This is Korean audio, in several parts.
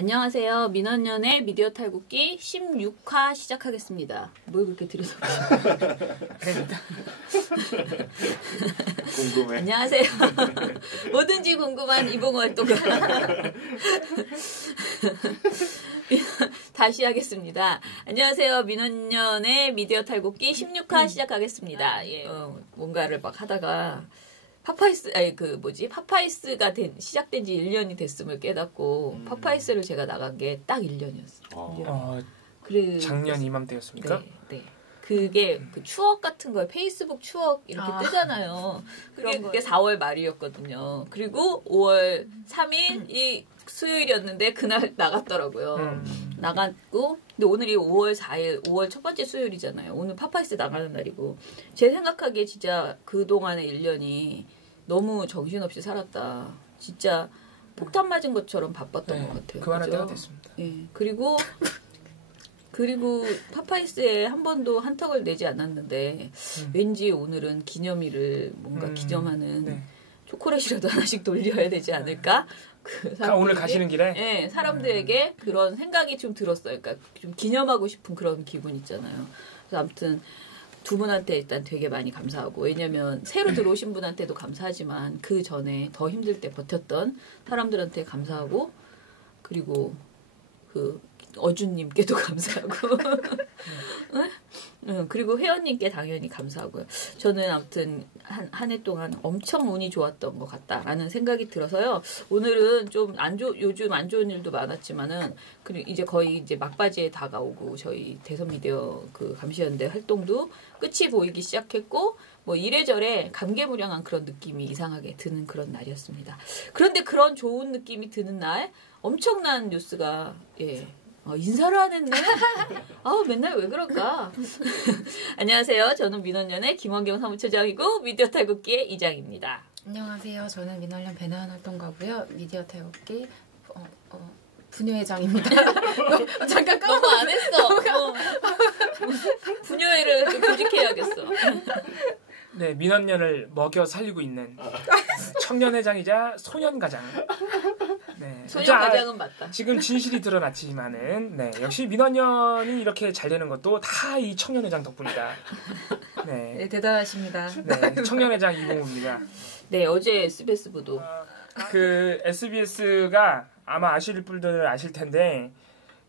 안녕하세요. 민원연의 미디어 탈곡기 16화 시작하겠습니다. 뭘 그렇게 들여다보세요? 궁금해. 안녕하세요. 뭐든지 궁금한 이봉 활동가. 다시 하겠습니다. 안녕하세요. 민원연의 미디어 탈곡기 16화 시작하겠습니다. 예, 뭔가를 막 하다가 파파이스가 시작된 지 1년이 됐음을 깨닫고 파파이스를 제가 나간 게 딱 1년이었어요. 그래, 작년 이맘때였습니까? 네, 네. 그게 그 추억 같은 걸 페이스북 추억 이렇게 뜨잖아요. 그게 4월 말이었거든요. 그리고 5월 3일이 수요일이었는데 그날 나갔더라고요. 나갔고 근데 오늘이 5월 4일 5월 첫 번째 수요일이잖아요. 오늘 파파이스 나가는 날이고 제 생각하기에 진짜 그동안의 1년이 너무 정신없이 살았다. 진짜 폭탄 맞은 것처럼 바빴던 것 같아요. 그만할 때가 됐습니다. 예. 그리고 파파이스에 한 번도 한턱을 내지 않았는데 왠지 오늘은 기념일을 뭔가 기념하는 초콜릿이라도 하나씩 돌려야 되지 않을까? 오늘 가시는 길에? 네, 사람들에게 그런 생각이 좀 들었어요. 그러니까 좀 기념하고 싶은 그런 기분 있잖아요. 그래서 아무튼 두 분한테 일단 되게 많이 감사하고 왜냐면 새로 들어오신 분한테도 감사하지만 그 전에 더 힘들 때 버텼던 사람들한테 감사하고 그리고 그 어준님께도 감사하고 그리고 회원님께 당연히 감사하고요. 저는 아무튼 한 해 동안 엄청 운이 좋았던 것 같다라는 생각이 들어서요. 오늘은 좀 요즘 안 좋은 일도 많았지만은 그리고 이제 거의 이제 막바지에 다가오고 저희 대선 미디어 그 감시연대 활동도 끝이 보이기 시작했고 뭐 이래저래 감개무량한 그런 느낌이 이상하게 드는 그런 날이었습니다. 그런데 그런 좋은 느낌이 드는 날 엄청난 뉴스가 인사를 안 했네? 맨날 왜 그럴까? 안녕하세요. 저는 민원연의 김원경 사무처장이고 미디어 탈곡기의 이장입니다. 안녕하세요. 저는 민원연 배나은 활동가고요. 미디어 탈곡기 분유회장입니다. 잠깐 너무 안 했어. 분유회를 좀 조직해야겠어. 네, 민원연을 먹여 살리고 있는 청년회장이자 소년가장. 네, 소년가장은 맞다. 지금 진실이 드러났지만은 역시 민원연이 이렇게 잘 되는 것도 다 이 청년회장 덕분이다. 네, 대단하십니다. 네, 청년회장 이봉우입니다. 네, 어제 SBS 보도. 그 SBS가 아마 아실 분들 아실 텐데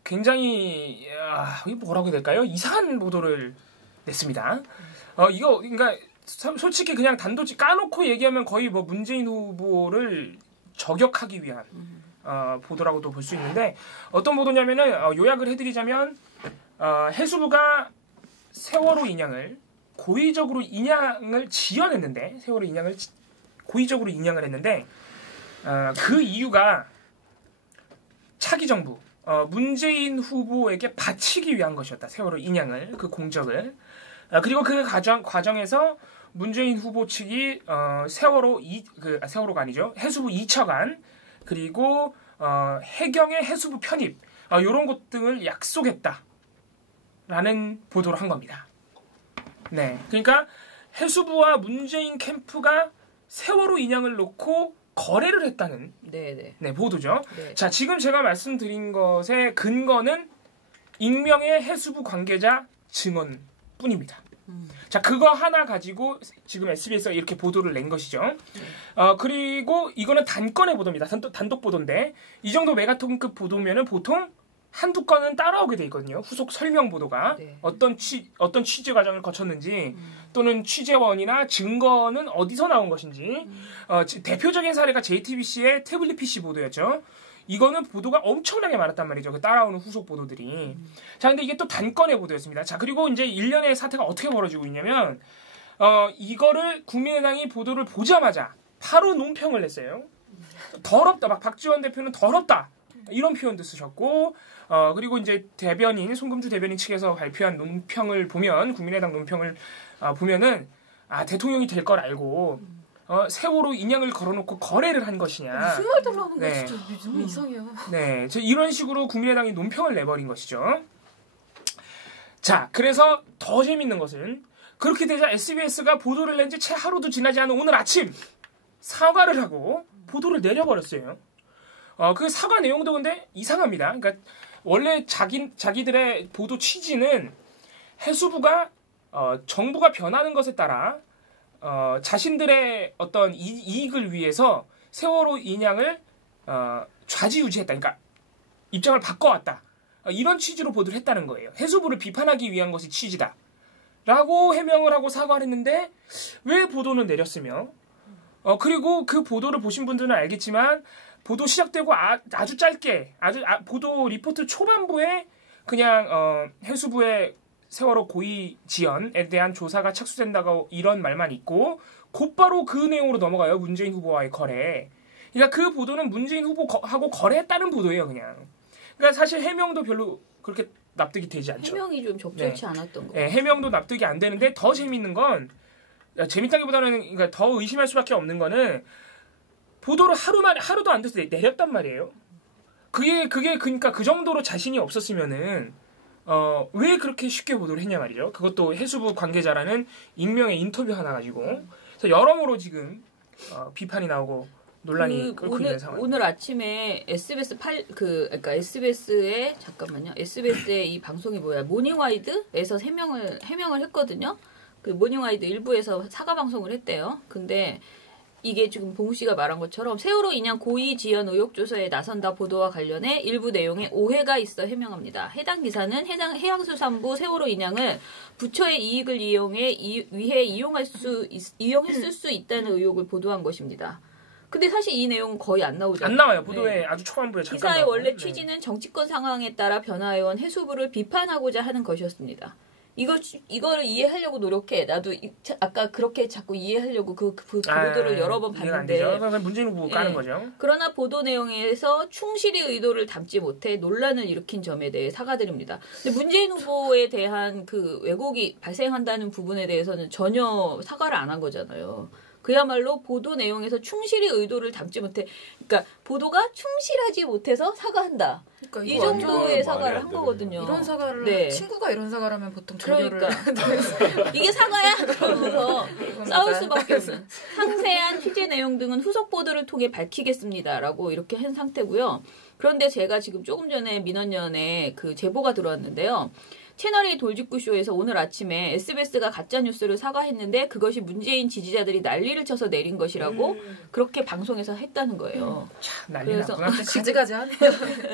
굉장히 이게 뭐라고 해야 될까요? 이상한 보도를 냈습니다. 이거 그러니까 솔직히 그냥 단도직 까놓고 얘기하면 거의 뭐 문재인 후보를 저격하기 위한 보도라고도 볼 수 있는데 어떤 보도냐면은 요약을 해드리자면 해수부가 세월호 인양을 고의적으로 인양을 지어냈는데 세월호 인양을 고의적으로 인양을 했는데 그 이유가 차기 정부 문재인 후보에게 바치기 위한 것이었다. 세월호 인양을 그 공적을 그리고 그 과정에서 문재인 후보 측이 세월호가 아니죠. 해수부 2차관 그리고 해경의 해수부 편입 이런 것 등을 약속했다라는 보도를 한 겁니다. 네, 그러니까 해수부와 문재인 캠프가 세월호 인양을 놓고 거래를 했다는 보도죠. 네. 자, 지금 제가 말씀드린 것의 근거는 익명의 해수부 관계자 증언뿐입니다. 자, 그거 하나 가지고 지금 SBS가 이렇게 보도를 낸 것이죠. 그리고 이거는 단건의 보도입니다. 단독 보도인데 이 정도 메가톤급 보도면은 보통 한두 건은 따라오게 돼 있거든요. 후속 설명 보도가 어떤 취재 과정을 거쳤는지 또는 취재원이나 증거는 어디서 나온 것인지 대표적인 사례가 JTBC의 태블릿 PC 보도였죠. 이거는 보도가 엄청나게 많았단 말이죠. 그 따라오는 후속 보도들이. 자, 근데 이게 또 단건의 보도였습니다. 자, 그리고 이제 일련의 사태가 어떻게 벌어지고 있냐면, 이거를 국민의당이 보도를 보자마자 바로 논평을 냈어요. 더럽다. 막 박지원 대표는 더럽다. 이런 표현도 쓰셨고, 그리고 이제 송금주 대변인 측에서 발표한 논평을 보면, 국민의당 논평을 보면은, 대통령이 될 걸 알고, 세월호 인양을 걸어놓고 거래를 한 것이냐. 무슨 말 달라는 거 진짜 요즘 이상해요. 네, 이런 식으로 국민의당이 논평을 내버린 것이죠. 자, 그래서 더 재밌는 것은 그렇게 되자 SBS가 보도를 낸 지 채 하루도 지나지 않은 오늘 아침 사과를 하고 보도를 내려버렸어요. 그 사과 내용도 근데 이상합니다. 그러니까 원래 자기들의 보도 취지는 해수부가 정부가 변하는 것에 따라 자신들의 어떤 이익을 위해서 세월호 인양을 좌지우지했다. 그러니까 입장을 바꿔왔다. 이런 취지로 보도를 했다는 거예요. 해수부를 비판하기 위한 것이 취지다. 라고 해명을 하고 사과를 했는데 왜 보도는 내렸으며 그리고 그 보도를 보신 분들은 알겠지만 보도 시작되고 아주 짧게 보도 리포트 초반부에 그냥 해수부의 세월호 고의 지연에 대한 조사가 착수된다고 이런 말만 있고 곧바로 그 내용으로 넘어가요. 문재인 후보와의 거래. 그러니까 그 보도는 문재인 후보하고 거래했다는 보도예요. 그냥. 그러니까 사실 해명도 별로 그렇게 납득이 되지 않죠. 해명이 좀 적절치 않았던 거예요. 네, 해명도 납득이 안 되는데 더 재밌는 건 재밌다기보다는 그러니까 더 의심할 수밖에 없는 거는 보도를 하루도 안 돼서 내렸단 말이에요. 그게 그러니까 그 정도로 자신이 없었으면은 왜 그렇게 쉽게 보도를 했냐 말이죠. 그것도 해수부 관계자라는 익명의 인터뷰 하나 가지고 그래서 여러모로 지금 비판이 나오고 논란이 끓고 있는 상황. 오늘 아침에 그러니까 SBS의 잠깐만요. SBS의 이 방송이 뭐야? 모닝와이드에서 해명을 했거든요. 그 모닝와이드 일부에서 사과 방송을 했대요. 근데 이게 지금 봉우 씨가 말한 것처럼 세월호 인양 고의 지연 의혹 조사에 나선다 보도와 관련해 일부 내용에 오해가 있어 해명합니다. 해당 기사는 해양수산부 세월호 인양을 부처의 이익을 위해 이용했을 수 있다는 의혹을 보도한 것입니다. 근데 사실 이 내용은 거의 안 나오잖아요. 안 나와요. 보도에 아주 초반부에 잠깐 기사의 나오고. 원래 취지는 정치권 상황에 따라 변화해온 해수부를 비판하고자 하는 것이었습니다. 이거를 이해하려고 노력해. 나도 아까 그렇게 자꾸 이해하려고 그 보도를 여러 번 봤는데. 그래서 문재인 후보 까는 거죠. 그러나 보도 내용에서 충실히 의도를 담지 못해 논란을 일으킨 점에 대해 사과드립니다. 근데 문재인 후보에 대한 그 왜곡이 발생한다는 부분에 대해서는 전혀 사과를 안 한 거잖아요. 그야말로 보도 내용에서 충실히 의도를 담지 못해. 그러니까 보도가 충실하지 못해서 사과한다. 그러니까 이 정도의 사과를 한 거거든요. 이런 사과를 친구가 이런 사과를 하면 보통 그러니까 이게 사과야? 그러면서 싸울 수밖에 없는 상세한 취재 내용 등은 후속 보도를 통해 밝히겠습니다라고 이렇게 한 상태고요. 그런데 제가 지금 조금 전에 민원연에 그 제보가 들어왔는데요. 채널A 돌직구쇼에서 오늘 아침에 SBS가 가짜뉴스를 사과했는데 그것이 문재인 지지자들이 난리를 쳐서 내린 것이라고 그렇게 방송에서 했다는 거예요. 참 난리 났구나. 가지가지 하네.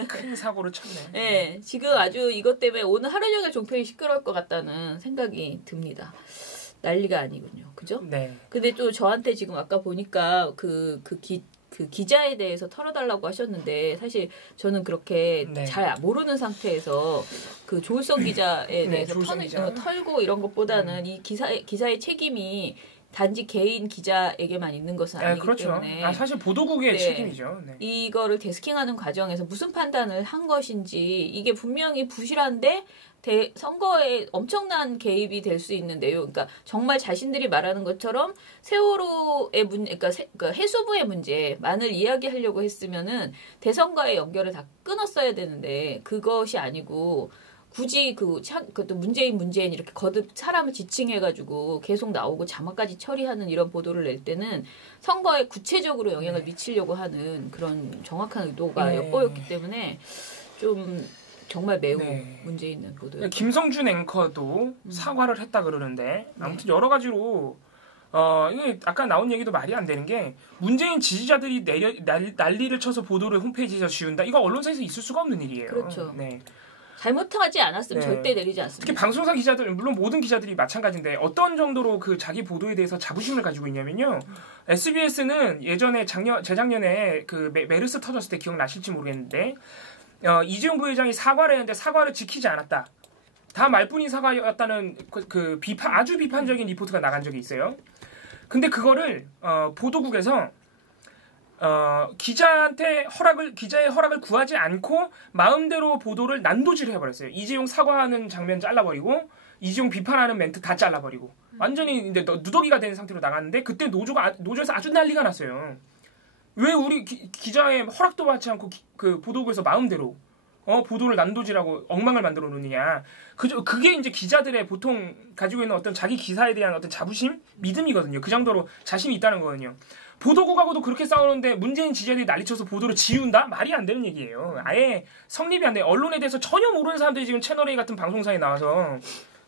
큰 사고를 쳤네. 네, 지금 아주 이것 때문에 오늘 하루 종일 종편이 시끄러울 것 같다는 생각이 듭니다. 난리가 아니군요. 그죠? 네. 근데 또 저한테 지금 아까 보니까 그 기자에 대해서 털어달라고 하셨는데 사실 저는 그렇게 잘 모르는 상태에서 그 조울성 기자에 대해서 털고 이런 것보다는 이 기사의 책임이 단지 개인 기자에게만 있는 것은 아니기 그렇죠. 때문에 사실 보도국의 책임이죠. 네. 이거를 데스킹하는 과정에서 무슨 판단을 한 것인지 이게 분명히 부실한데 선거에 엄청난 개입이 될 수 있는 내용, 그러니까 정말 자신들이 말하는 것처럼 세월호의 그러니까 해수부의 문제만을 이야기하려고 했으면은 대선과의 연결을 다 끊었어야 되는데 그것이 아니고 굳이 그것도 문재인 이렇게 거듭 사람을 지칭해가지고 계속 나오고 자막까지 처리하는 이런 보도를 낼 때는 선거에 구체적으로 영향을 미치려고 하는 그런 정확한 의도가 엿보였기 때문에 좀 정말 매우 문제 있는 보도예요. 김성준 앵커도 사과를 했다 그러는데 아무튼 여러 가지로 이게 아까 나온 얘기도 말이 안 되는 게 문재인 지지자들이 난리를 쳐서 보도를 홈페이지에서 지운다. 이거 언론사에서 있을 수가 없는 일이에요. 그렇죠. 네. 잘못하지 않았으면 절대 내리지 않습니다. 특히 방송사 기자들, 물론 모든 기자들이 마찬가지인데 어떤 정도로 그 자기 보도에 대해서 자부심을 가지고 있냐면요. SBS는 예전에 재작년에 그 메르스 터졌을 때 기억나실지 모르겠는데 이재용 부회장이 사과를 했는데 사과를 지키지 않았다. 다 말뿐인 사과였다는 아주 비판적인 리포트가 나간 적이 있어요. 근데 그거를 보도국에서 기자의 허락을 구하지 않고 마음대로 보도를 난도질을 해버렸어요. 이재용 사과하는 장면 잘라버리고 이재용 비판하는 멘트 다 잘라버리고 완전히 이제 누더기가 된 상태로 나갔는데 그때 노조에서 아주 난리가 났어요. 왜 우리 기자의 허락도 받지 않고 그 보도국에서 마음대로 보도를 난도질하고 엉망을 만들어 놓느냐. 그게 이제 기자들의 보통 가지고 있는 어떤 자기 기사에 대한 어떤 자부심, 믿음이거든요. 그 정도로 자신이 있다는 거거든요. 보도국하고도 그렇게 싸우는데 문재인 지지자들이 난리쳐서 보도를 지운다? 말이 안 되는 얘기예요. 아예 성립이 안 돼. 언론에 대해서 전혀 모르는 사람들이 지금 채널A 같은 방송사에 나와서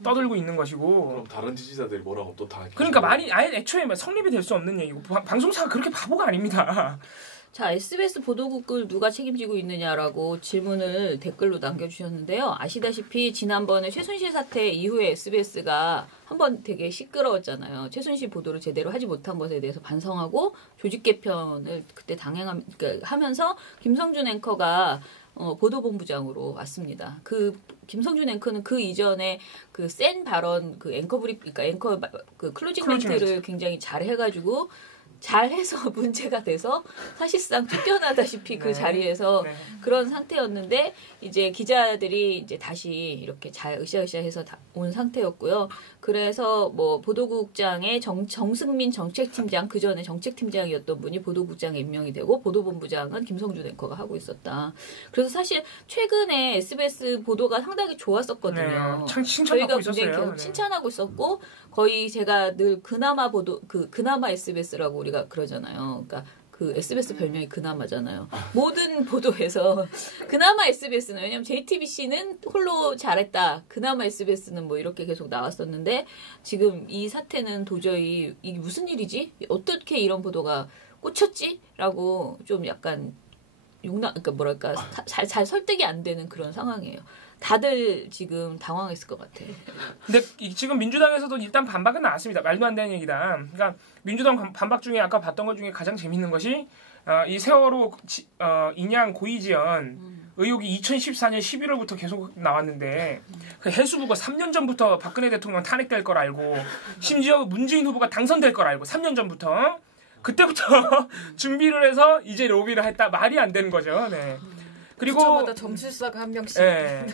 떠들고 있는 것이고. 그럼 다른 지지자들이 뭐라고 또 다. 그러니까 말이 아예 애초에 성립이 될 수 없는 얘기고 방송사가 그렇게 바보가 아닙니다. 자, SBS 보도국을 누가 책임지고 있느냐라고 질문을 댓글로 남겨주셨는데요. 아시다시피 지난번에 최순실 사태 이후에 SBS가 한번 되게 시끄러웠잖아요. 최순실 보도를 제대로 하지 못한 것에 대해서 반성하고 조직 개편을 그때 하면서 김성준 앵커가 보도본부장으로 왔습니다. 그 김성준 앵커는 그 이전에 그 센 발언, 그 앵커 브리프, 그러니까 앵커 그 클로징 멘트를 굉장히 잘 해가지고. 잘해서 문제가 돼서 사실상 쫓겨나다시피 그 자리에서 그런 상태였는데 이제 기자들이 이제 다시 이렇게 잘 으쌰으쌰해서 온 상태였고요. 그래서 뭐 보도국장의 정승민 정책팀장 그 전에 정책팀장이었던 분이 보도국장에 임명이 되고 보도본부장은 김성준 앵커가 하고 있었다. 그래서 사실 최근에 SBS 보도가 상당히 좋았었거든요. 칭찬하고 있었어요. 칭찬하고 있었고 거의 제가 늘 그나마 그나마 SBS라고 우리가 그러잖아요. 그러니까 그 SBS 별명이 그나마잖아요. 모든 보도에서 그나마 SBS는 왜냐면 JTBC는 홀로 잘했다. 그나마 SBS는 뭐 이렇게 계속 나왔었는데 지금 이 사태는 도저히 이게 무슨 일이지? 어떻게 이런 보도가 꽂혔지?라고 좀 약간 그러니까 뭐랄까 잘 설득이 안 되는 그런 상황이에요. 다들 지금 당황했을 것 같아요. 근데 지금 민주당에서도 일단 반박은 나왔습니다. 말도 안 되는 얘기다. 그러니까 민주당 반박 중에 아까 봤던 것 중에 가장 재밌는 것이 이 세월호 인양 고의지연 의혹이 2014년 11월부터 계속 나왔는데 그 해수부가 3년 전부터 박근혜 대통령 탄핵될 걸 알고 심지어 문재인 후보가 당선될 걸 알고 3년 전부터 그때부터 준비를 해서 이제 로비를 했다. 말이 안 되는 거죠. 네. 그리고 부처마다 정치사가 한 명씩. 네.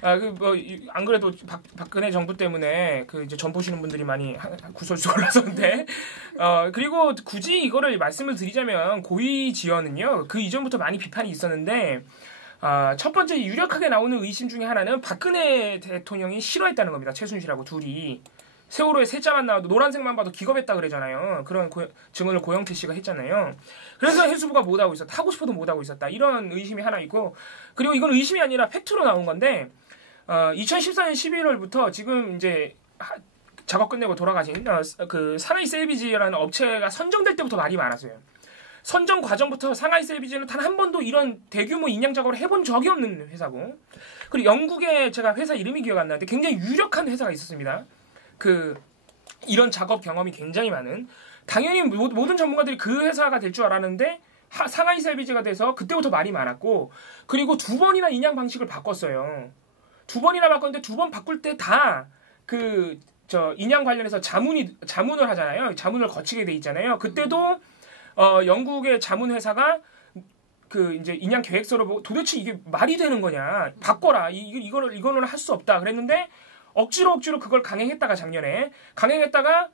안 그래도 박근혜 정부 때문에 그 이제 전 보시는 분들이 많이 구설수 올라섰는데 그리고 굳이 이거를 말씀을 드리자면 고의 지연은요 그 이전부터 많이 비판이 있었는데 첫 번째 유력하게 나오는 의심 중에 하나는 박근혜 대통령이 싫어했다는 겁니다. 최순실하고 둘이 세월호에 세자만 나와도 노란색만 봐도 기겁했다 그러잖아요. 그런 증언을 고영태 씨가 했잖아요. 그래서 해수부가 못하고 있었다. 하고 싶어도 못하고 있었다. 이런 의심이 하나 있고 그리고 이건 의심이 아니라 팩트로 나온 건데 2014년 11월부터 지금 이제 작업 끝내고 돌아가신 그 상하이 셀비지라는 업체가 선정될 때부터 말이 많았어요. 선정 과정부터 상하이 셀비지는 단 한 번도 이런 대규모 인양 작업을 해본 적이 없는 회사고 그리고 영국에 제가 회사 이름이 기억 안 나는데 굉장히 유력한 회사가 있었습니다. 이런 작업 경험이 굉장히 많은 당연히 모든 전문가들이 그 회사가 될 줄 알았는데 상하이 셀비지가 돼서 그때부터 말이 많았고 그리고 2번이나 인양 방식을 바꿨어요. 2번이나 바꿨는데 2번 바꿀 때 다 인양 관련해서 자문을 하잖아요. 자문을 거치게 돼 있잖아요. 그때도 영국의 자문 회사가 이제 인양 계획서를 보고 도대체 이게 말이 되는 거냐 바꿔라 이거는 할 수 없다 그랬는데 억지로 그걸 강행했다가 작년에 강행했다가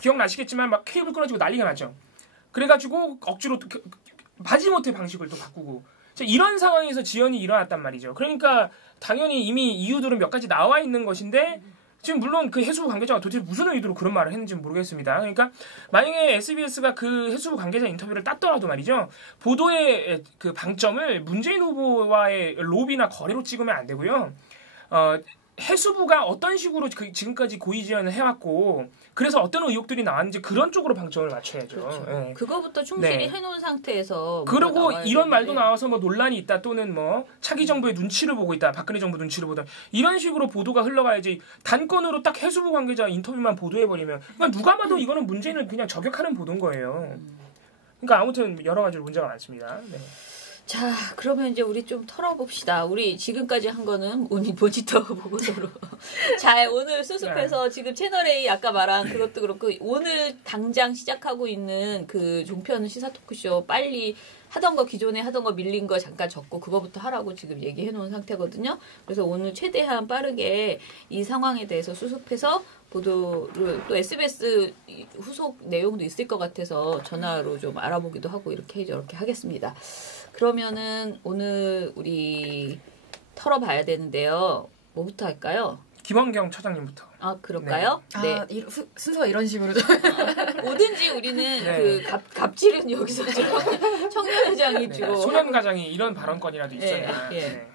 기억나시겠지만 막 케이블 끊어지고 난리가 나죠. 그래가지고 억지로 마지못해 방식을 또 바꾸고 이런 상황에서 지연이 일어났단 말이죠. 그러니까 당연히 이미 이유들은 몇 가지 나와 있는 것인데 지금 물론 그 해수부 관계자가 도대체 무슨 의도로 그런 말을 했는지 모르겠습니다. 그러니까 만약에 SBS가 그 해수부 관계자 인터뷰를 땄더라도 말이죠. 보도의 그 방점을 문재인 후보와의 로비나 거래로 찍으면 안 되고요. 해수부가 어떤 식으로 지금까지 고의 지연을 해왔고 그래서 어떤 의혹들이 나왔는지 그런 쪽으로 방점을 맞춰야죠. 그렇죠. 네. 그거부터 충실히 해놓은 상태에서 그리고 이런 말도 나와서 뭐 논란이 있다 또는 뭐 차기 정부의 눈치를 보고 있다 박근혜 정부 눈치를 보다 이런 식으로 보도가 흘러가야지 단건으로 딱 해수부 관계자 인터뷰만 보도해버리면 그러니까 누가 봐도 이거는 문재인을 그냥 저격하는 보도인 거예요. 그러니까 아무튼 여러 가지로 문제가 많습니다. 네. 자, 그러면 이제 우리 좀 털어봅시다. 우리 지금까지 한 거는 모니터 보고서로. 자, 오늘 수습해서 지금 채널A 아까 말한 그것도 그렇고 오늘 당장 시작하고 있는 그 종편 시사 토크쇼 빨리 기존에 하던 거 밀린 거 잠깐 적고 그거부터 하라고 지금 얘기해 놓은 상태거든요. 그래서 오늘 최대한 빠르게 이 상황에 대해서 수습해서 보도를 또 SBS 후속 내용도 있을 것 같아서 전화로 좀 알아보기도 하고 이렇게 저렇게 하겠습니다. 그러면은 오늘 우리 털어봐야 되는데요. 뭐부터 할까요? 김원경 차장님부터. 아 그럴까요? 네. 아, 순서가 이런 식으로 좀. 뭐든지 우리는 네. 그 갑질은 여기서 청년회장이 네. 주고 소년가장이 이런 발언권이라도 있어야. 예, 예.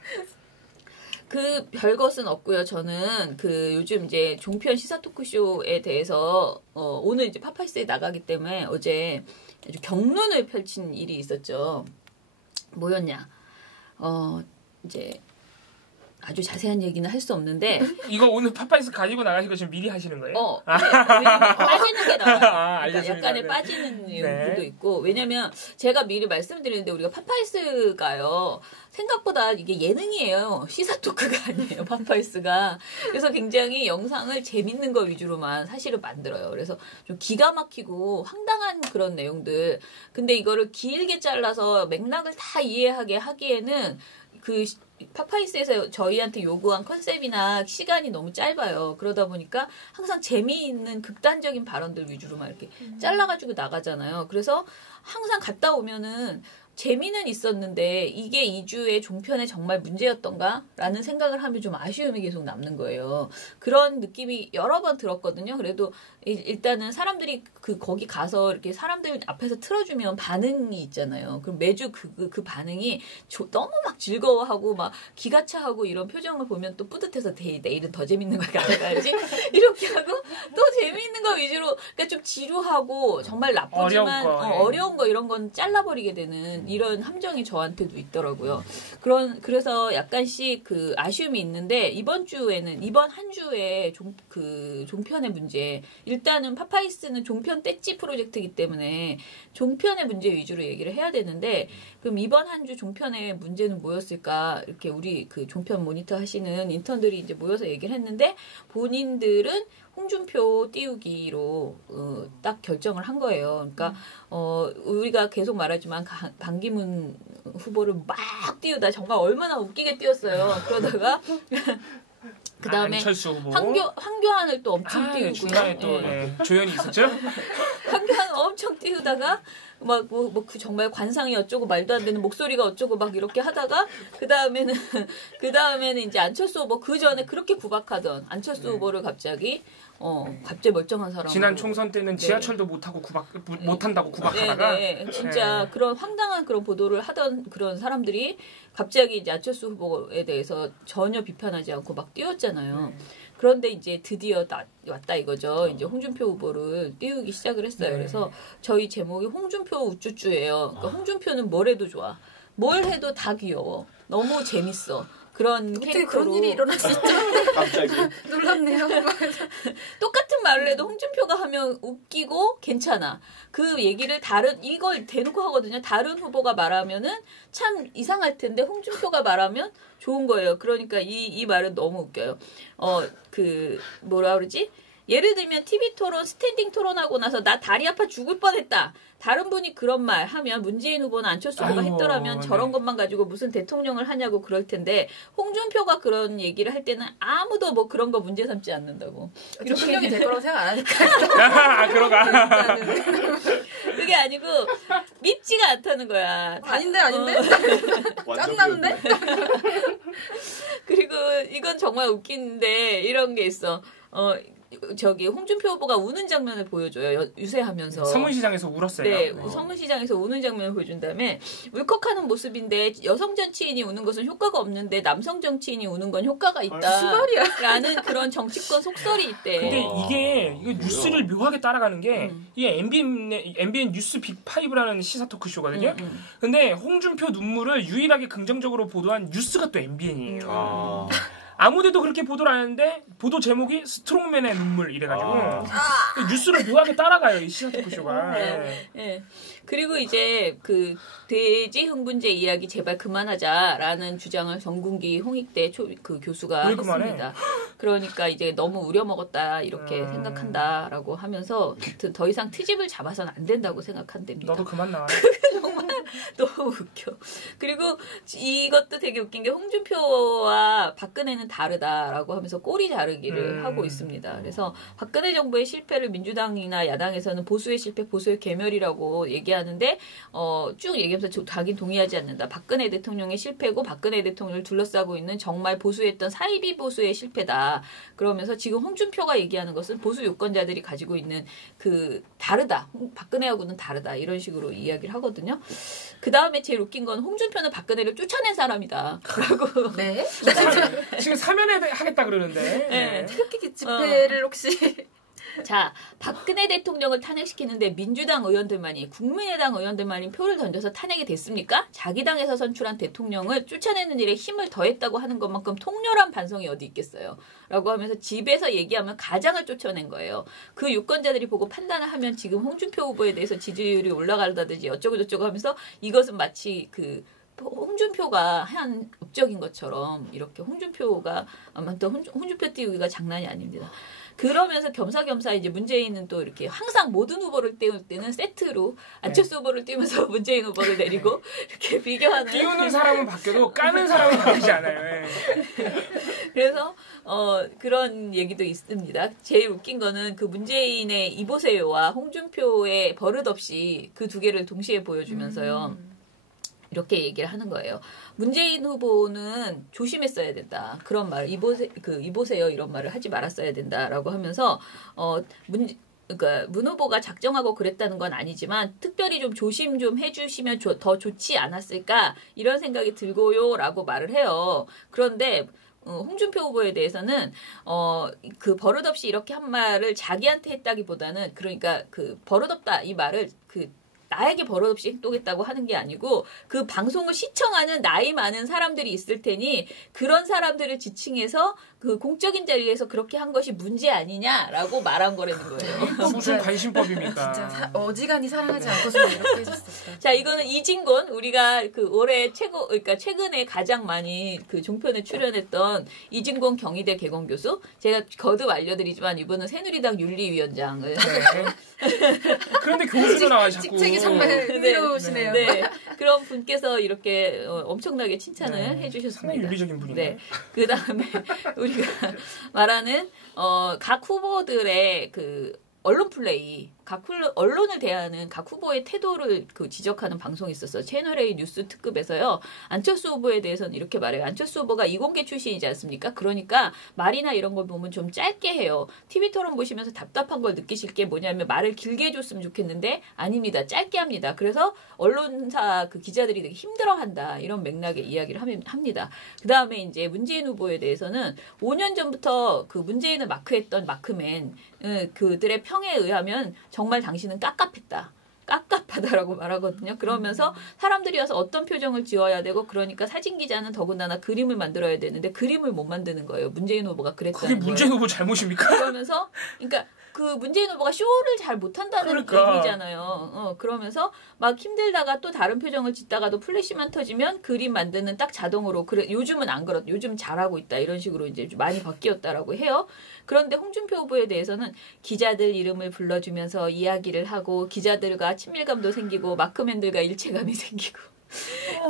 그 별것은 없고요. 저는 그 요즘 이제 종편 시사 토크쇼에 대해서 오늘 이제 파파이스에 나가기 때문에 어제 아주 경론을 펼친 일이 있었죠. 뭐였냐? 이제 아주 자세한 얘기는 할 수 없는데 이거 오늘 팟파이스 가지고 나가시고 지금 미리 하시는 거예요? 왜냐면 빠지는 게 나와요. 그러니까 알겠습니다. 약간의 네. 빠지는 네. 부분도 있고 왜냐면 제가 미리 말씀드리는데 우리가 팟파이스가요 생각보다 이게 예능이에요. 시사 토크가 아니에요. 팟파이스가. 그래서 굉장히 영상을 재밌는 거 위주로만 사실은 만들어요. 그래서 좀 기가 막히고 황당한 그런 내용들. 근데 이거를 길게 잘라서 맥락을 다 이해하게 하기에는 그 팟파이스에서 저희한테 요구한 컨셉이나 시간이 너무 짧아요. 그러다 보니까 항상 재미있는 극단적인 발언들 위주로만 이렇게 잘라가지고 나가잖아요. 그래서 항상 갔다 오면은 재미는 있었는데 이게 2주의 종편에 정말 문제였던가? 라는 생각을 하면 좀 아쉬움이 계속 남는 거예요. 그런 느낌이 여러 번 들었거든요. 그래도 일단은 사람들이 거기 가서 이렇게 사람들 앞에서 틀어주면 반응이 있잖아요. 그럼 매주 그 반응이 너무 막 즐거워하고 막 기가 차하고 이런 표정을 보면 또 뿌듯해서 내일은 더 재밌는 걸 가져가야지. 이렇게 하고 또 재미있는 거 위주로 그러니까 좀 지루하고 정말 나쁘지만 어려운 거 이런 건 잘라버리게 되는 이런 함정이 저한테도 있더라고요. 그래서 약간씩 그 아쉬움이 있는데 이번 한 주에 종편의 문제 일단은 팟파이스는 종편 떼찌 프로젝트이기 때문에 종편의 문제 위주로 얘기를 해야 되는데 그럼 이번 한 주 종편의 문제는 뭐였을까 이렇게 우리 그 종편 모니터 하시는 인턴들이 이제 모여서 얘기를 했는데 본인들은 홍준표 띄우기로 딱 결정을 한 거예요. 그러니까 우리가 계속 말하지만 반기문 후보를 막 띄우다 정말 얼마나 웃기게 띄웠어요. 그러다가 그 다음에 황교안을 또 엄청 띄우고요. 중간에 또 조연이 있었죠. 황교안을 엄청 띄우다가 막 그 정말 관상이 어쩌고 말도 안 되는 목소리가 어쩌고 막 이렇게 하다가 그 다음에는 이제 안철수 후보 그 전에 그렇게 구박하던 안철수 후보를 갑자기 멀쩡한 사람. 지난 총선 때는 지하철도 못하고 못한다고 구박하다가. 진짜 그런 황당한 그런 보도를 하던 그런 사람들이 갑자기 이제 안철수 후보에 대해서 전혀 비판하지 않고 막 띄웠잖아요. 그런데 이제 드디어 왔다 이거죠. 이제 홍준표 후보를 띄우기 시작을 했어요. 그래서 저희 제목이 홍준표 우쭈쭈예요. 그러니까 홍준표는 뭘 해도 좋아. 뭘 해도 다 귀여워. 너무 재밌어. 그런 캐릭터로. 그런 일이 일어날 수 있죠? 갑자기. 놀랍네요. 똑같은 말을 해도 홍준표가 하면 웃기고 괜찮아. 그 얘기를 이걸 대놓고 하거든요. 다른 후보가 말하면은 참 이상할 텐데 홍준표가 말하면 좋은 거예요. 그러니까 이 말은 너무 웃겨요. 뭐라 그러지? 예를 들면 TV 토론, 스탠딩 토론하고 나서 나 다리 아파 죽을 뻔했다. 다른 분이 그런 말 하면 문재인 후보나 안철수 후보가 했더라면 저런 것만 가지고 무슨 대통령을 하냐고 그럴 텐데 홍준표가 그런 얘기를 할 때는 아무도 뭐 그런 거 문제 삼지 않는다고. 대통령이 될 거라고 생각 안 하니까. 그러가. 그게 아니고 밉지가 않다는 거야. 아닌데? 짱나는데? 그리고 이건 정말 웃긴데 이런 게 있어. 홍준표 후보가 우는 장면을 보여줘요. 유세하면서. 서문시장에서 울었어요. 네, 서문시장에서 우는 장면을 보여준 다음에 울컥하는 모습인데 여성 정치인이 우는 것은 효과가 없는데 남성 정치인이 우는 건 효과가 있다. 수발이야. 라는 그런 정치권 속설이 있대. 근데 이거 뉴스를 묘하게 따라가는 게 이게 MBN 뉴스 빅5라는 시사 토크쇼거든요. 근데 홍준표 눈물을 유일하게 긍정적으로 보도한 뉴스가 또 MBN이에요. 아무데도 그렇게 보도를 안 하는데 보도 제목이 스트롱맨의 눈물 이래가지고 뉴스를 묘하게 따라가요 이 시사 토크쇼가. 네. 그리고 이제 그 돼지 흥분제 이야기 제발 그만하자라는 주장을 정군기 홍익대 그 교수가 했습니다. 그러니까 이제 너무 우려먹었다 이렇게 생각한다라고 하면서 더 이상 트집을 잡아서는 안 된다고 생각한답니다. 너도 그만 나와. 정말 너무 웃겨. 그리고 이것도 되게 웃긴 게 홍준표와 박근혜는 다르다라고 하면서 꼬리 자르기를 하고 있습니다. 그래서 박근혜 정부의 실패를 민주당이나 야당에서는 보수의 실패, 보수의 괴멸이라고 얘기하는데 쭉 얘기하면서 자긴 동의하지 않는다. 박근혜 대통령의 실패고 박근혜 대통령을 둘러싸고 있는 정말 보수했던 사이비 보수의 실패다. 그러면서 지금 홍준표가 얘기하는 것은 보수 유권자들이 가지고 있는 그 다르다. 박근혜하고는 다르다. 이런 식으로 이야기를 하거든요. 그 다음에 제일 웃긴 건 홍준표는 박근혜를 쫓아낸 사람이다. 라고. 네? 지금 사면하겠다 그러는데. 네. 태극기 집회를 혹시 자, 박근혜 대통령을 탄핵시키는데 민주당 의원들만이 국민의당 의원들만이 표를 던져서 탄핵이 됐습니까? 자기 당에서 선출한 대통령을 쫓아내는 일에 힘을 더했다고 하는 것만큼 통렬한 반성이 어디 있겠어요. 라고 하면서 집에서 얘기하면 가장을 쫓아낸 거예요. 그 유권자들이 보고 판단을 하면 지금 홍준표 후보에 대해서 지지율이 올라간다든지 어쩌고 저쩌고 하면서 이것은 마치 그 홍준표가 한 업적인 것처럼 이렇게 홍준표가 아무튼 홍준표 띄우기가 장난이 아닙니다. 그러면서 겸사겸사 이제 문재인은 또 이렇게 항상 모든 후보를 띄울 때는 세트로 안철수 후보를 띄우면서 문재인 후보를 내리고 이렇게 비교하는. 띄우는 사람은 바뀌어도 까는 사람은 바뀌지 않아요. 그래서 그런 얘기도 있습니다. 제일 웃긴 거는 그 문재인의 이보세요와 홍준표의 버릇없이 그 두 개를 동시에 보여주면서요. 이렇게 얘기를 하는 거예요. 문재인 후보는 조심했어야 된다. 그런 말, 이보세요 이런 말을 하지 말았어야 된다라고 하면서 그러니까 문 후보가 작정하고 그랬다는 건 아니지만 특별히 좀 조심 좀 해주시면 더 좋지 않았을까 이런 생각이 들고요라고 말을 해요. 그런데 홍준표 후보에 대해서는 그 버릇없이 이렇게 한 말을 자기한테 했다기보다는 그러니까 그 버릇없다 이 말을 나에게 버릇없이 행동했다고 하는 게 아니고 그 방송을 시청하는 나이 많은 사람들이 있을 테니 그런 사람들을 지칭해서 그 공적인 자리에서 그렇게 한 것이 문제 아니냐라고 말한 거라는 거예요. 무슨 관심법입니까? 진짜 어지간히 사랑하지 않고서 이렇게 해줬었다. 자, 이거는 이진곤 우리가 그 올해 그러니까 최근에 가장 많이 그 종편에 출연했던 이진곤 경희대 개공 교수. 제가 거듭 알려드리지만 이분은 새누리당 윤리위원장을. 그런데 교수도 나와 자꾸. 직책이 정말 흥미로우시네요. 네. 그런 분께서 이렇게 엄청나게 칭찬을 해주셨습니다. 상당히 윤리적인 분이네. 네. 그 다음에 우리가 말하는 각 후보들의 그 언론 플레이, 언론을 대하는 각 후보의 태도를 그 지적하는 방송이 있었어요. 채널A 뉴스 특급에서요. 안철수 후보에 대해서는 이렇게 말해요. 안철수 후보가 이공계 출신이지 않습니까? 그러니까 말이나 이런 걸 보면 좀 짧게 해요. TV 토론 보시면서 답답한 걸 느끼실 게 뭐냐면 말을 길게 해줬으면 좋겠는데 아닙니다. 짧게 합니다. 그래서 언론사 그 기자들이 되게 힘들어한다. 이런 맥락의 이야기를 합니다. 그 다음에 이제 문재인 후보에 대해서는 5년 전부터 그 문재인을 마크했던 마크맨 그들의 평에 의하면 정말 당신은 깝깝하다라고 말하거든요. 그러면서 사람들이 와서 어떤 표정을 지어야 되고 그러니까 사진기자는 더군다나 그림을 만들어야 되는데 그림을 못 만드는 거예요. 문재인 후보가 그랬다는 거예요. 그게 문재인 후보 잘못입니까? 그러면서 그러니까 그 문재인 후보가 쇼를 잘 못한다는 얘기잖아요. 그러면서 막 힘들다가 또 다른 표정을 짓다가도 플래시만 터지면 그림 만드는 딱 자동으로 그래 요즘은 안 그렇다. 요즘 잘하고 있다. 이런 식으로 이제 많이 바뀌었다라고 해요. 그런데 홍준표 후보에 대해서는 기자들 이름을 불러주면서 이야기를 하고 기자들과 친밀감도 생기고 마크맨들과 일체감이 생기고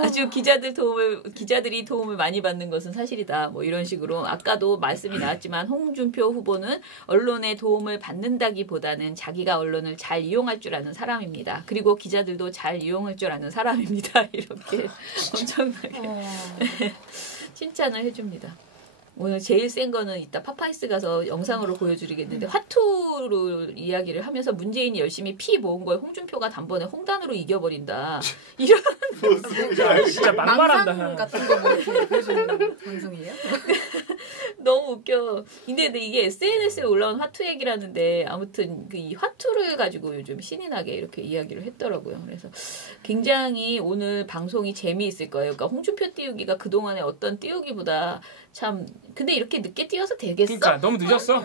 아주 기자들이 도움을 많이 받는 것은 사실이다. 뭐 이런 식으로 아까도 말씀이 나왔지만 홍준표 후보는 언론의 도움을 받는다기보다는 자기가 언론을 잘 이용할 줄 아는 사람입니다. 그리고 기자들도 잘 이용할 줄 아는 사람입니다. 이렇게 엄청나게 칭찬을 해줍니다. 오늘 제일 센 거는 이따 파파이스 가서 영상으로 보여드리겠는데 화투로 이야기를 하면서 문재인이 열심히 피 모은 거에 홍준표가 단번에 홍단으로 이겨버린다. 이런 진짜 막말한다. 망상 같은 거 뭐 이렇게 보여주는 방송이에요? 너무 웃겨. 근데 이게 SNS에 올라온 화투 얘기라는데 아무튼 이 화투를 가지고 요즘 신이 나게 이렇게 이야기를 했더라고요. 그래서 굉장히 오늘 방송이 재미있을 거예요. 그러니까 홍준표 띄우기가 그동안의 어떤 띄우기보다 참 근데 이렇게 늦게 띄어서 되겠어? 그러니까 너무 늦었어.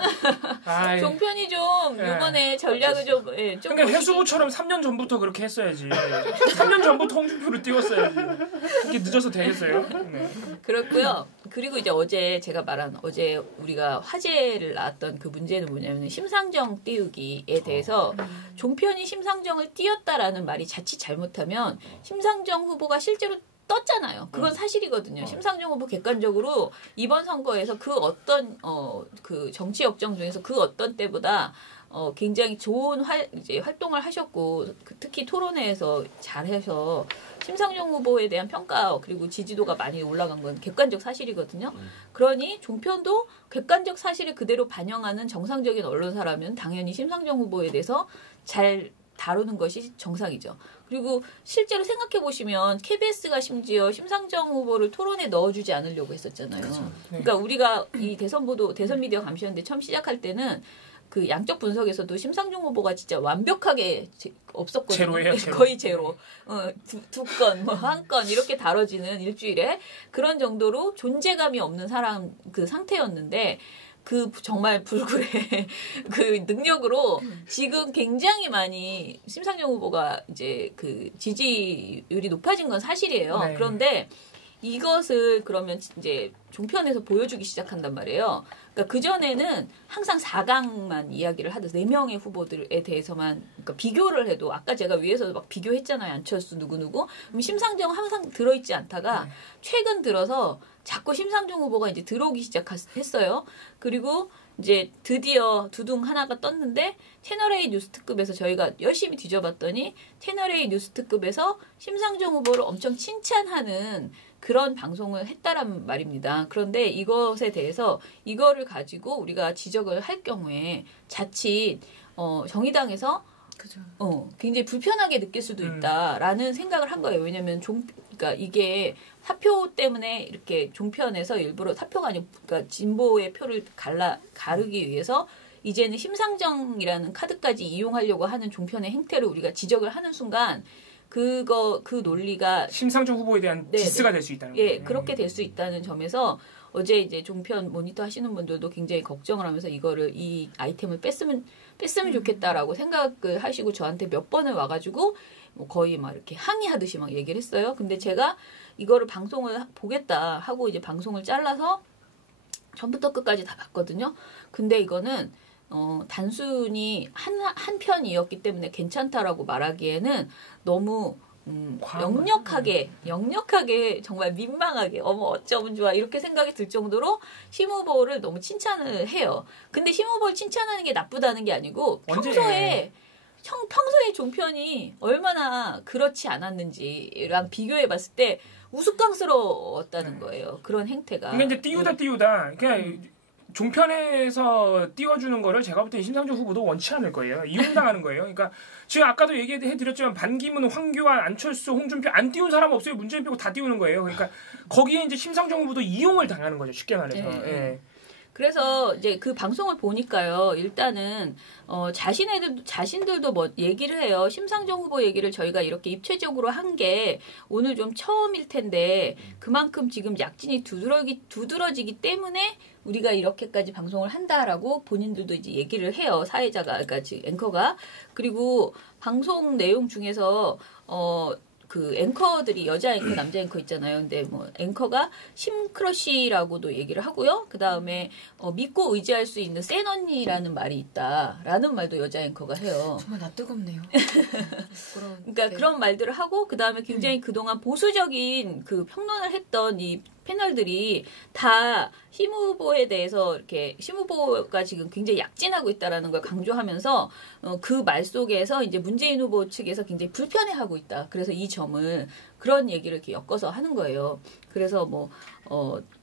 아이. 종편이 좀 이번에 전략을 좀 그러니까 해수부처럼 3년 전부터 그렇게 했어야지. 3년 전부터 홍준표를 띄웠어야지. 이렇게 늦어서 되겠어요? 네. 그렇고요. 그리고 이제 어제 우리가 화제를 낳았던 그 문제는 뭐냐면 심상정 띄우기에 대해서 종편이 심상정을 띄웠다라는 말이 자칫 잘못하면 심상정 후보가 실제로 떴잖아요. 그건 사실이거든요. 심상정 후보 객관적으로 이번 선거에서 그 어떤 그 정치 역정 중에서 그 어떤 때보다 굉장히 좋은 이제 활동을 하셨고 특히 토론회에서 잘해서 심상정 후보에 대한 평가 그리고 지지도가 많이 올라간 건 객관적 사실이거든요. 그러니 종편도 객관적 사실을 그대로 반영하는 정상적인 언론사라면 당연히 심상정 후보에 대해서 잘 다루는 것이 정상이죠. 그리고 실제로 생각해 보시면 KBS가 심지어 심상정 후보를 토론에 넣어주지 않으려고 했었잖아요. 그렇죠. 네. 그러니까 우리가 이 대선 미디어 감시연대 처음 시작할 때는 그 양적 분석에서도 심상정 후보가 진짜 완벽하게 없었거든요. 제로예요, 제로. 거의 제로. 두 건, 한 건 이렇게 다뤄지는 일주일에 그런 정도로 존재감이 없는 사람 그 상태였는데. 그 정말 불굴의 그 능력으로 지금 굉장히 많이 심상정 후보가 이제 그 지지율이 높아진 건 사실이에요. 네. 그런데 이것을 그러면 이제 종편에서 보여주기 시작한단 말이에요. 그러니까 그전에는 항상 4강만 이야기를 하듯 4명의 후보들에 대해서만 그러니까 비교를 해도 아까 제가 위에서 막 비교했잖아요. 안철수 누구누구. 그럼 심상정 항상 들어있지 않다가 최근 들어서 자꾸 심상정 후보가 이제 들어오기 시작했어요. 그리고 이제 드디어 두둥 하나가 떴는데 채널A 뉴스특급에서 저희가 열심히 뒤져봤더니 채널A 뉴스특급에서 심상정 후보를 엄청 칭찬하는 그런 방송을 했다란 말입니다. 그런데 이것에 대해서 이거를 가지고 우리가 지적을 할 경우에 자칫 정의당에서 그죠. 굉장히 불편하게 느낄 수도 있다라는 생각을 한 거예요. 왜냐하면 그러니까 이게 사표 때문에 이렇게 종편에서 일부러 사표가 아니고 그러니까 진보의 표를 가르기 위해서 이제는 심상정이라는 카드까지 이용하려고 하는 종편의 행태를 우리가 지적을 하는 순간 그 논리가 심상정 후보에 대한 디스가 될 수 있다는 거예요. 거예요. 예, 그렇게 될 수 있다는 점에서 어제 이제 종편 모니터 하시는 분들도 굉장히 걱정을 하면서 이 아이템을 뺐으면 좋겠다라고 생각을 하시고 저한테 몇 번을 와가지고 뭐 거의 막 이렇게 항의하듯이 막 얘기를 했어요. 근데 제가 이거를 방송을 보겠다 하고 이제 방송을 잘라서 처음부터 끝까지 다 봤거든요. 근데 이거는 단순히 한 편이었기 때문에 괜찮다라고 말하기에는 너무 역력하게 정말 민망하게 어쩌면 좋아 이렇게 생각이 들 정도로 심 후보를 너무 칭찬을 해요. 근데 심 후보를 칭찬하는 게 나쁘다는 게 아니고 평소에 종편이 얼마나 그렇지 않았는지랑 비교해 봤을 때 우스꽝스러웠다는 거예요. 그런 행태가. 근데 이제 띄우다 그냥 종편에서 띄워주는 거를 제가 볼 때 심상정 후보도 원치 않을 거예요. 이용당하는 거예요. 그러니까 지금 아까도 얘기해드렸지만 반기문, 황교안, 안철수, 홍준표 안 띄운 사람 없어요. 문재인 빼고 다 띄우는 거예요. 그러니까 거기에 이제 심상정 후보도 이용을 당하는 거죠. 쉽게 말해서. 네. 예. 그래서 이제 그 방송을 보니까요. 일단은 자신들도 뭐 얘기를 해요. 심상정 후보 얘기를 저희가 이렇게 입체적으로 한 게 오늘 좀 처음일 텐데 그만큼 지금 약진이 두드러지기 때문에 우리가 이렇게까지 방송을 한다라고 본인들도 이제 얘기를 해요. 사회자가 그러니까 지금 앵커가. 그리고 방송 내용 중에서 그 앵커들이 여자 앵커, 남자 앵커 있잖아요. 근데 뭐 앵커가 심크러쉬라고도 얘기를 하고요. 그 다음에 믿고 의지할 수 있는 센 언니라는 말이 있다라는 말도 여자 앵커가 해요. 정말 낯뜨겁네요. 그러니까 그런 말들을 하고 그 다음에 굉장히 그동안 보수적인 그 평론을 했던 이 패널들이 다 심 후보에 대해서 이렇게 심 후보가 지금 굉장히 약진하고 있다라는 걸 강조하면서 그 말 속에서 이제 문재인 후보 측에서 굉장히 불편해하고 있다. 그래서 이 점을 그런 얘기를 이렇게 엮어서 하는 거예요. 그래서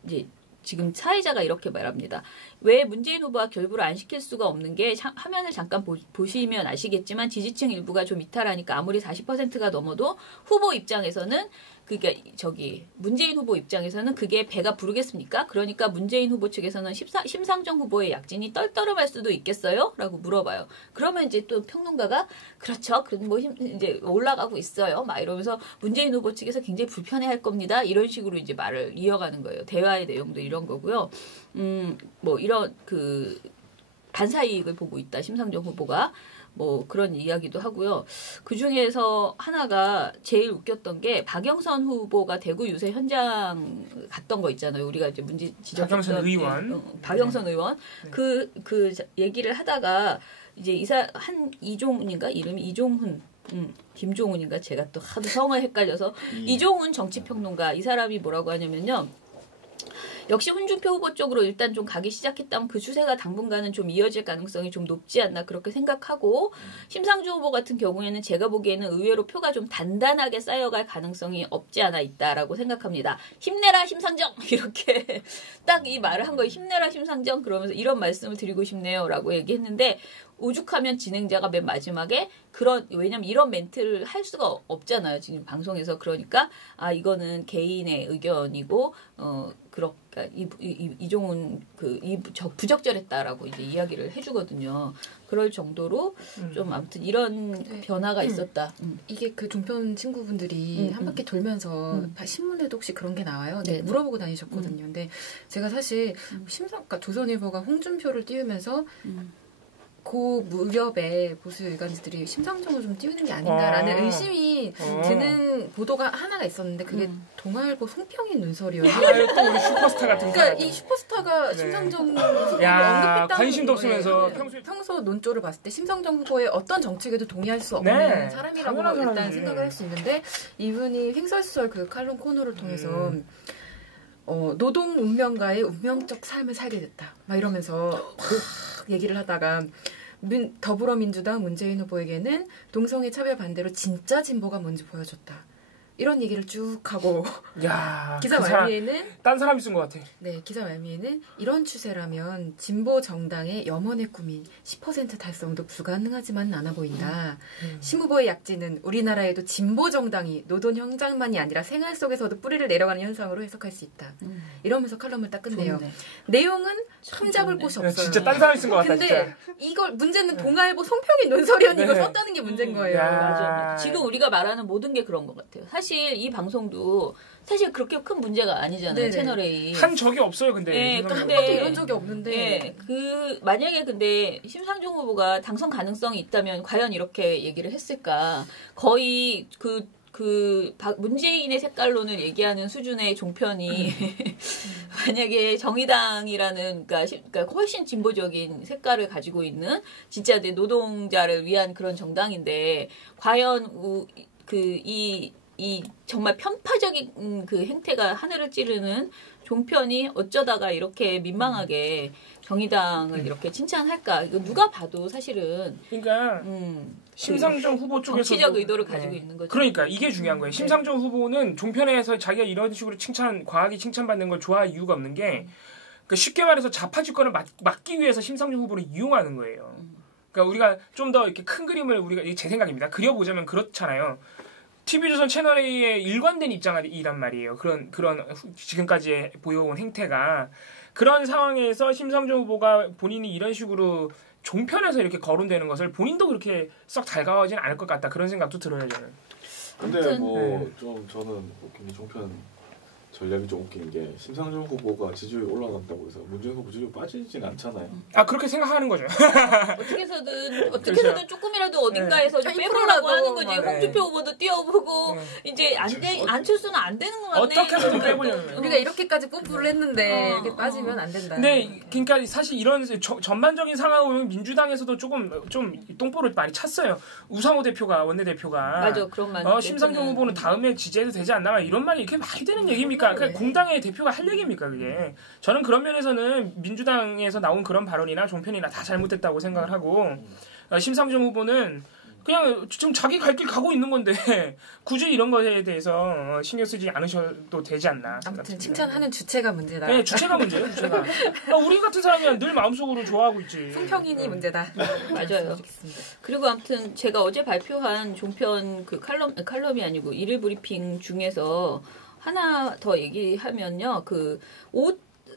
이제 지금 사회자가 이렇게 말합니다. 왜 문재인 후보와 결부를 안 시킬 수가 없는 게 화면을 잠깐 보시면 아시겠지만 지지층 일부가 좀 이탈하니까 아무리 40%가 넘어도 후보 입장에서는 그러니까 저기 문재인 후보 입장에서는 그게 배가 부르겠습니까? 그러니까 문재인 후보 측에서는 심상정 후보의 약진이 떨떠름할 수도 있겠어요? 라고 물어봐요. 그러면 이제 또 평론가가 그렇죠. 뭐 이제 올라가고 있어요. 막 이러면서 문재인 후보 측에서 굉장히 불편해할 겁니다. 이런 식으로 이제 말을 이어가는 거예요. 대화의 내용도 이런 거고요. 뭐 이런 그 반사 이익을 보고 있다. 심상정 후보가. 뭐 그런 이야기도 하고요. 그 중에서 하나가 제일 웃겼던 게 박영선 후보가 대구 유세 현장 갔던 거 있잖아요. 우리가 이제 문제 지적했던 박영선 의원. 박영선 의원. 네. 그 얘기를 하다가 이제 이종훈인가 이름이 이종훈. 김종훈인가 제가 또 하도 성을 헷갈려서 이종훈 정치평론가 이 사람이 뭐라고 하냐면요. 역시 홍준표 후보 쪽으로 일단 좀 가기 시작했다면 그 추세가 당분간은 좀 이어질 가능성이 좀 높지 않나 그렇게 생각하고 심상정 후보 같은 경우에는 제가 보기에는 의외로 표가 좀 단단하게 쌓여갈 가능성이 없지 않아 있다라고 생각합니다. 힘내라 심상정 이렇게 딱 이 말을 한 거예요. 힘내라 심상정 그러면서 이런 말씀을 드리고 싶네요라고 얘기했는데 오죽하면 진행자가 맨 마지막에 왜냐면 이런 멘트를 할 수가 없잖아요. 지금 방송에서. 그러니까 이거는 개인의 의견이고 그러니까 이종훈 부적절했다라고 이제 이야기를 해주거든요. 그럴 정도로 좀 아무튼 이런 변화가 있었다. 이게 그 종편 친구분들이 한 바퀴 돌면서 신문에도 혹시 그런 게 나와요? 네, 물어보고 다니셨거든요. 근데 제가 사실 그러니까 조선일보가 홍준표를 띄우면서 그 무렵에 보수 일간지들이 심상정을 좀 띄우는 게 아닌가라는 의심이 드는 보도가 하나가 있었는데 그게 동아일보 송평인 눈설이었어요. 또 우리 슈퍼스타 같은 그러니까 이 슈퍼스타가 심상정 후보를 언급했다는 관심도 없으면서 평소 논조를 봤을 때 심상정 후보의 어떤 정책에도 동의할 수 없는 사람이라고 일단 생각을 할 수 있는데 이분이 횡설수설 그 칼럼 코너를 통해서 노동 운명가의 운명적 삶을 살게 됐다. 막 이러면서 막 얘기를 하다가 더불어민주당 문재인 후보에게는 동성애 차별 반대로 진짜 진보가 뭔지 보여줬다. 이런 얘기를 쭉 하고 기사 말미에는 딴 사람이 쓴 것 같아. 네, 기사 말미에는 이런 추세라면 진보 정당의 염원의 꿈인 10% 달성도 불가능하지만은 않아 보인다. 심 후보의 약진은 우리나라에도 진보 정당이 노동 현장만이 아니라 생활 속에서도 뿌리를 내려가는 현상으로 해석할 수 있다. 이러면서 칼럼을 딱 끝내요. 좋네. 내용은 흠잡을 곳이 없어요. 진짜 딴 사람이 쓴 것 같다. 근데 진짜. 이걸 문제는 동아일보 송평인 논설위원이 이걸 썼다는 게 문제인 거예요. 맞아. 지금 우리가 말하는 모든 게 그런 것 같아요. 사실 이 방송도 사실 그렇게 큰 문제가 아니잖아요. 채널A. 한 적이 없어요. 근데. 한 번도 이런 적이 없는데. 네, 만약에 근데 심상정 후보가 당선 가능성이 있다면 과연 이렇게 얘기를 했을까. 거의 문재인의 색깔론을 얘기하는 수준의 종편이 만약에 정의당이라는 그러니까 훨씬 진보적인 색깔을 가지고 있는 진짜 노동자를 위한 그런 정당인데 과연 이 정말 편파적인 그 행태가 하늘을 찌르는 종편이 어쩌다가 이렇게 민망하게 정의당을 이렇게 칭찬할까? 이거 누가 봐도 사실은 그러니까 심상정 후보 쪽에서 정치적 의도를 가지고 있는 거죠. 그러니까 이게 중요한 거예요. 심상정 후보는 종편에서 자기가 이런 식으로 과하게 칭찬받는 걸 좋아할 이유가 없는 게 그러니까 쉽게 말해서 좌파 집권을 막기 위해서 심상정 후보를 이용하는 거예요. 그러니까 우리가 좀 더 이렇게 큰 그림을 이게 제 생각입니다. 그려보자면 그렇잖아요. TV조선 채널A의 일관된 입장이란 말이에요. 그런 지금까지 보여온 행태가 그런 상황에서 심상정 후보가 본인이 이런 식으로 종편에서 이렇게 거론되는 것을 본인도 그렇게 썩 달가워하지는 않을 것 같다. 그런 생각도 들어요. 저는. 근데 좀 저는 웃긴 게 종편 전략이 좀 웃긴 게 심상정 후보가 지지율이 올라간다고 해서 문재인 후보 지지율 빠지진 않잖아요. 그렇게 생각하는 거죠. 어떻게서든 조금이라도 어딘가에서 좀 빼보려고 하는 거지. 홍준표 후보도 띄워보고 이제 안철수는 안 되는 것 같네. 어떻게 해서든 빼보려면. 우리가 이렇게까지 뽀뽀를 했는데 이렇게 빠지면 안 된다. 근데 그러니까 사실 이런 전반적인 상황을 보면 민주당에서도 좀 똥볼을 많이 찼어요. 우상호 원내대표가 맞아 그런 말. 심상정 후보는 다음에 지지해도 되지 않나 이런 말이 이렇게 말이 되는 얘기입니까? 그러니까 공당의 대표가 할 얘기입니까 그게? 저는 그런 면에서는 민주당에서 나온 그런 발언이나 종편이나 다 잘못됐다고 생각을 하고 심상정 후보는 그냥 지금 자기 갈 길 가고 있는 건데 굳이 이런 것에 대해서 신경 쓰지 않으셔도 되지 않나. 아무튼 칭찬하는 주체가 문제다. 네, 주체가 문제예요. 주체가. 우리 같은 사람이 늘 마음속으로 좋아하고 있지. 성평인이 문제다. 맞아요. 그리고 아무튼 제가 어제 발표한 종편 그 칼럼이 아니고 일일 브리핑 중에서 하나 더 얘기하면요.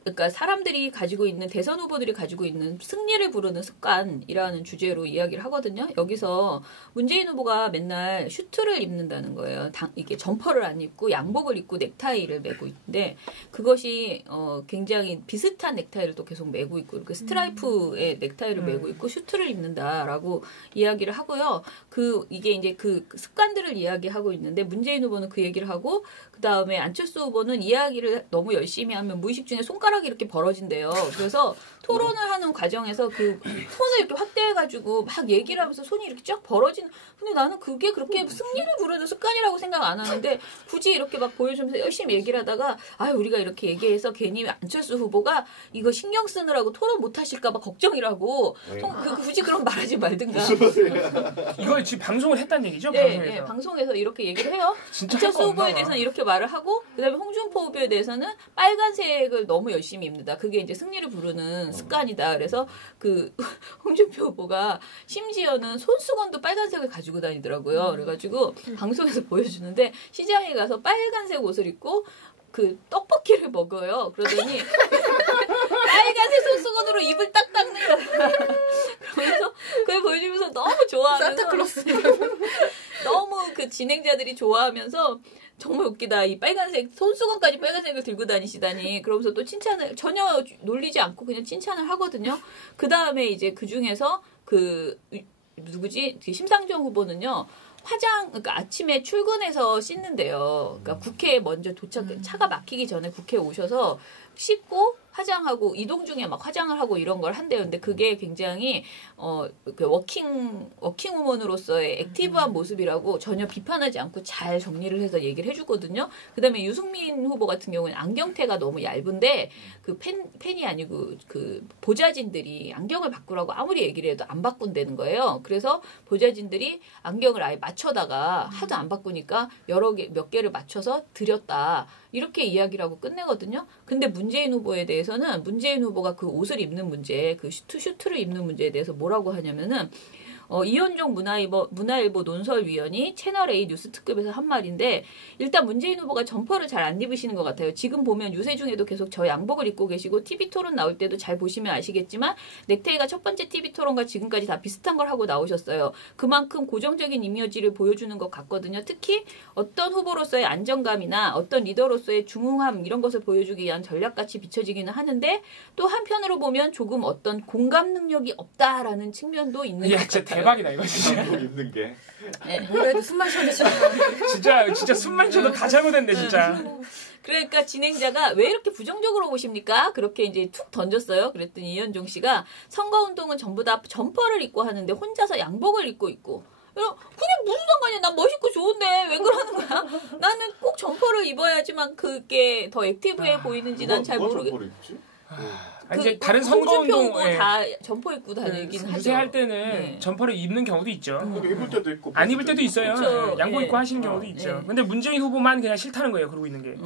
그러니까 사람들이 가지고 있는 대선 후보들이 가지고 있는 승리를 부르는 습관이라는 주제로 이야기를 하거든요. 여기서 문재인 후보가 맨날 슈트를 입는다는 거예요. 이게 점퍼를 안 입고 양복을 입고 넥타이를 메고 있는데 그것이 굉장히 비슷한 넥타이를 또 계속 메고 있고 그 스트라이프의 넥타이를 메고 있고 슈트를 입는다라고 이야기를 하고요. 이게 이제 그 습관들을 이야기하고 있는데 문재인 후보는 그 얘기를 하고 그다음에 안철수 후보는 이야기를 너무 열심히 하면 무의식 중에 손가락이 이렇게 벌어진대요. 그래서 토론을 하는 과정에서 그 손을 이렇게 확대해가지고 막 얘기를 하면서 손이 이렇게 쫙 벌어지는. 근데 나는 그게 그렇게 승리를 부르는 습관이라고 생각 안 하는데 굳이 이렇게 막 보여주면서 열심히 얘기를 하다가 우리가 이렇게 얘기해서 괜히 안철수 후보가 이거 신경 쓰느라고 토론 못 하실까봐 걱정이라고 굳이 그럼 말하지 말든가. 이걸 지금 방송을 했다는 얘기죠? 네, 방송에서. 네, 방송에서 이렇게 얘기를 해요. 안철수 후보에 대해서는 이렇게 말을 하고 그다음에 홍준표 후보에 대해서는 빨간색을 너무 열심히 입는다. 그게 이제 승리를 부르는 습관이다. 그래서 그 홍준표 후보가 심지어는 손수건도 빨간색을 가지고 다니더라고요. 그래가지고 방송에서 보여주는데 시장에 가서 빨간색 옷을 입고 그 떡볶이를 먹어요. 그러더니 빨간색 손수건으로 입을 딱 닦는 거야. 그러면서 그걸 보여주면서 너무 좋아하면서 산타클로스 너무 그 진행자들이 좋아하면서 정말 웃기다. 이 빨간색 손수건까지 빨간색을 들고 다니시다니. 그러면서 또 칭찬을 전혀 놀리지 않고 그냥 칭찬을 하거든요. 그 다음에 이제 그 중에서 누구지? 심상정 후보는요. 그러니까 아침에 출근해서 씻는데요. 그러니까 국회에 먼저 차가 막히기 전에 국회에 오셔서 씻고 화장하고 이동 중에 막 화장을 하고 이런 걸 한대요. 근데 그게 굉장히 그 워킹우먼으로서의 액티브한 모습이라고 전혀 비판하지 않고 잘 정리를 해서 얘기를 해주거든요. 그다음에 유승민 후보 같은 경우는 안경테가 너무 얇은데 그 팬이 아니고 그 보좌진들이 안경을 바꾸라고 아무리 얘기를 해도 안 바꾼다는 거예요. 그래서 보좌진들이 안경을 아예 맞춰다가 하도 안 바꾸니까 몇 개를 맞춰서 드렸다. 이렇게 이야기를 하고 끝내거든요. 근데 문재인 후보에 대해서는 문재인 후보가 그 옷을 입는 문제, 그 슈트를 입는 문제에 대해서 뭐라고 하냐면은 이현종 문화일보 논설위원이 채널A 뉴스 특급에서 한 말인데 일단 문재인 후보가 점퍼를 잘 안 입으시는 것 같아요. 지금 보면 유세 중에도 계속 저 양복을 입고 계시고 TV토론 나올 때도 잘 보시면 아시겠지만 넥타이가 첫 번째 TV토론과 지금까지 다 비슷한 걸 하고 나오셨어요. 그만큼 고정적인 이미지를 보여주는 것 같거든요. 특히 어떤 후보로서의 안정감이나 어떤 리더로서의 중흥함 이런 것을 보여주기 위한 전략같이 비춰지기는 하는데 또 한편으로 보면 조금 어떤 공감 능력이 없다라는 측면도 있는 것 같아요. 대박이다 이거 진짜. 입는 게. 네. 뭐래도 숨만 쉬어도 진짜 숨만 쉬어도 다 잘못했네 진짜. 그러니까 진행자가 왜 이렇게 부정적으로 보십니까? 그렇게 이제 툭 던졌어요. 그랬더니 이현종 씨가 선거운동은 전부 다 점퍼를 입고 하는데 혼자서 양복을 입고 있고 그게 무슨 상관이야? 난 멋있고 좋은데 왜 그러는 거야? 나는 꼭 점퍼를 입어야지만 그게 더 액티브해 보이는지 난 잘 모르겠어. 이제 다른 선거운동 다 점퍼 입고 다니긴 하죠. 유세할 때는 점퍼를 입는 경우도 있죠. 입을 때도 있고 안 입을 때도 있어요. 그렇죠. 양복 입고 하시는 경우도 있죠. 근데 문재인 후보만 그냥 싫다는 거예요. 그러고 있는 게.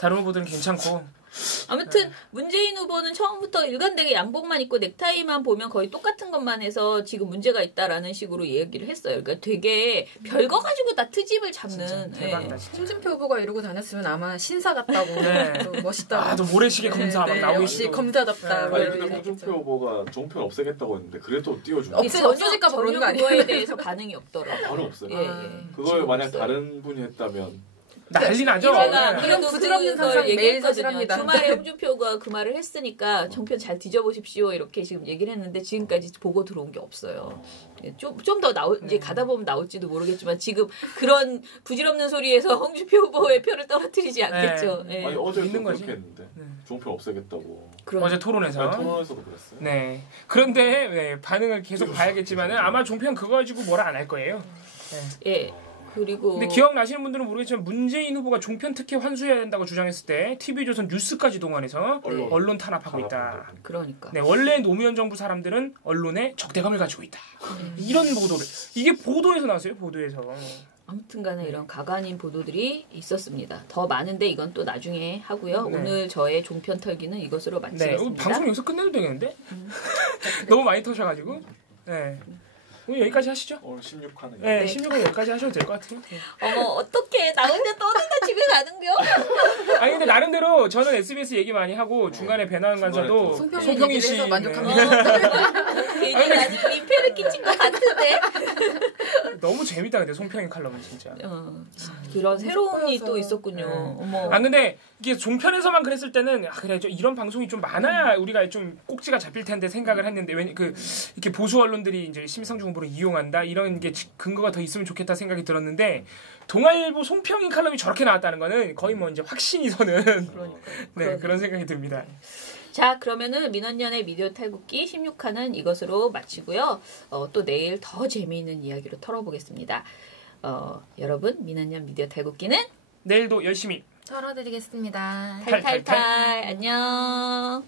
다른 후보들은 괜찮고. 아무튼 문재인 후보는 처음부터 일관되게 양복만 입고 넥타이만 보면 거의 똑같은 것만 해서 지금 문제가 있다라는 식으로 얘기를 했어요. 그러니까 되게 별거 가지고 다 트집을 잡는. 대박이다. 홍준표 후보가 이러고 다녔으면 아마 신사 같다고 또 멋있다고. 또 모래시계 검사 막 나오고 역시 검사답다. 아니 근데 홍준표 후보가 종편 없애겠다고 했는데 그래도 띄워주는 없어질까 봐 그러는 거 아니에요? 그거에 대해서 반응이 없더라고요. 바로 없어요. 예. 그걸 만약 다른 분이 했다면 난리 나죠. 제가 이런 부질없는 상상 매일 사실합니다. 주말에 홍준표가 그 말을 했으니까 정편 잘 뒤져보십시오 이렇게 지금 얘기를 했는데 지금까지 보고 들어온 게 없어요. 좀 더 이제 가다 보면 나올지도 모르겠지만 지금 그런 부질없는 소리에서 홍준표 후보의 표를 떨어뜨리지 않겠죠. 네. 아니 어제 있는 그렇게 거지. 했는데 종편 없애겠다고. 어제 토론에서. 토론에서도 그랬어요. 네. 그런데 반응을 계속 봐야겠지만은 아마 종편 그거 가지고 뭐라 안 할 거예요. 예. 그리고 근데 기억나시는 분들은 모르겠지만 문재인 후보가 종편 특혜 환수해야 된다고 주장했을 때 TV조선 뉴스까지 동원해서 언론 탄압하고 있다. 그러니까. 네, 원래 노무현 정부 사람들은 언론에 적대감을 가지고 있다. 이런 보도를 이게 보도에서 나왔어요. 보도에서. 아무튼간에 이런 가관인 보도들이 있었습니다. 더 많은데 이건 또 나중에 하고요. 네. 오늘 저의 종편 털기는 이것으로 마치겠습니다. 네, 방송 여기서 끝내도 되겠는데? 너무 많이 터셔가지고. 네. 오늘 여기까지 하시죠. 오늘 16화는. 네, 16화 여기까지 하셔도 될 것 같아요. 어머 어떡해 나 혼자 떠들다 집에 가는겨? 아니 근데 나름대로 저는 SBS 얘기 많이 하고 중간에 배나은 간사도 송평희 씨 만족합니다. 괜히 나중에 민폐를 끼친 것 같은데. 너무 재밌다 근데 송평희 칼럼은 진짜. 그런 새로움이 또 있었군요. 어머. 아 근데 이게 종편에서만 그랬을 때는 그래 이런 방송이 좀 많아야 우리가 좀 꼭지가 잡힐 텐데 생각을 했는데 이렇게 보수 언론들이 이제 심상정 후보를 이용한다 이런 게 근거가 더 있으면 좋겠다 생각이 들었는데 동아일보 송평희 칼럼이 저렇게 나왔다는 거는 거의 뭐 이제 확신이 서는 네 그런 생각이 듭니다. 자 그러면은 민원연의 미디어 탈국기 16화는 이것으로 마치고요. 또 내일 더 재미있는 이야기로 털어보겠습니다. 여러분 민원연 미디어 탈국기는 내일도 열심히 털어드리겠습니다. 탈탈탈 안녕.